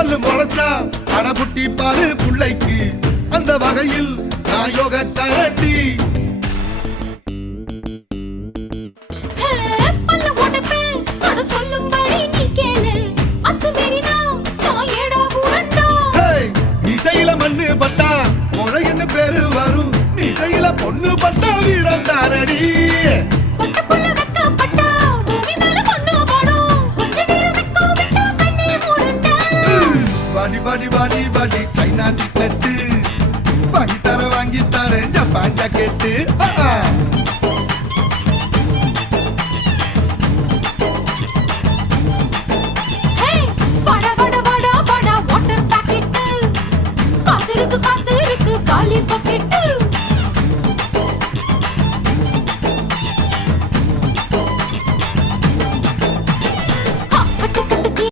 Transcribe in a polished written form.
பல்லு முளைச்சா அடபுட்டி பாரு புள்ளைக்கு அந்த வகையில் நான் யோக கரண்டி இசையில மண்ணு பட்டா முறைன்னு பேரு வரும் இசையில பொண்ணு பட்டா வீரம் தாரடி பாடி பாடி பாடி பாடி சைனா சிக்கட்டு